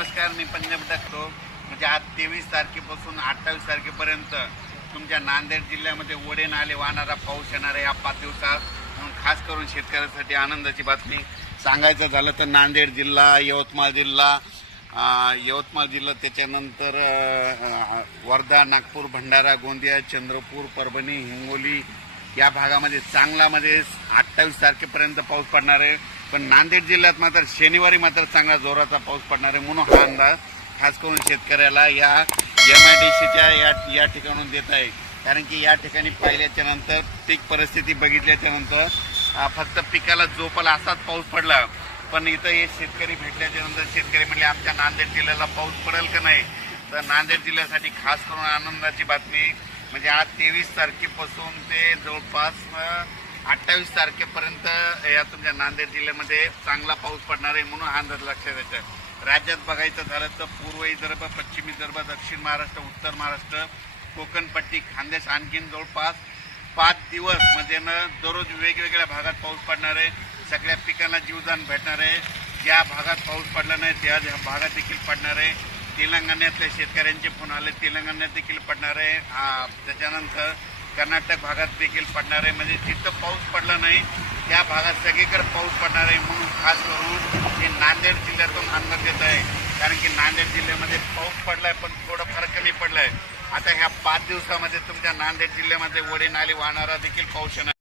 नमस्कार मी पंजाब टाकतो म्हणजे आज तेवीस तारखेपासून अठ्ठावीस तारखेपर्यंत तुमच्या नांदेड जिल्ह्यामध्ये ओढे नाले वाहणारा पाऊस येणार आहे. या पाच दिवसात म्हणून खास करून शेतकऱ्यांसाठी आनंदाची बातमी सांगायचं झालं तर नांदेड जिल्हा यवतमाळ जिल्हा यवतमाळ जिल्हा त्याच्यानंतर वर्धा नागपूर भंडारा गोंदिया चंद्रपूर परभणी हिंगोली या भागामध्ये चांगलामध्ये अठ्ठावीस तारखेपर्यंत पाऊस पडणार आहे. पण नांदेड जिल्ह्यात मात्र शनिवारी मात्र चांगला जोराचा पाऊस पडणार आहे म्हणून हा अंदाज खास करून शेतकऱ्याला या एम आय डी सीच्या या या ठिकाणून देत आहे. कारण की या ठिकाणी पाहिल्याच्या नंतर पीक परिस्थिती बघितल्याच्या नंतर फक्त पिकाला जोपाला असाच पाऊस पडला. पण इथं हे शेतकरी भेटल्याच्या नंतर शेतकरी म्हणले आमच्या नांदेड जिल्ह्याला पाऊस पडेल का नाही? तर नांदेड जिल्ह्यासाठी खास करून आनंदाची बातमी म्हणजे आज तेवीस तारखेपासून ते जवळपास अठ्ठावीस तारखेपर्यंत या तुमच्या नांदेड जिल्ह्यामध्ये चांगला पाऊस पडणार आहे म्हणून हा अंदाज लक्षात येतो राज्यात बघायचं झालं तर पूर्व विदर्भ पश्चिम विदर्भ दक्षिण महाराष्ट्र उत्तर महाराष्ट्र कोकणपट्टी खानदेश आणखीन जवळपास पाच दिवस म्हणजे ना दररोज वेगवेगळ्या भागात पाऊस पडणार आहे. सगळ्या पिकांना जीवदान भेटणार आहे. ज्या भागात पाऊस पडला नाही त्या भागात देखील पडणार आहे. तेलंगणातल्या शेतकऱ्यांचे फोन आले तेलंगणात देखील पडणार आहे. त्याच्यानंतर कर्नाटक भागात देखील पडणार आहे. म्हणजे जिथं पाऊस पडला नाही त्या भागात सगळीकडे पाऊस पडणार आहे. म्हणून खास करून हे नांदेड जिल्ह्यातून अंदाज येत आहे. कारण की नांदेड जिल्ह्यामध्ये पाऊस पडलाय पण थोडं फरक कमी पडलाय. आता ह्या पाच दिवसामध्ये तुमच्या नांदेड जिल्ह्यामध्ये वडे नाले वाहणारा देखील पाऊस येणार.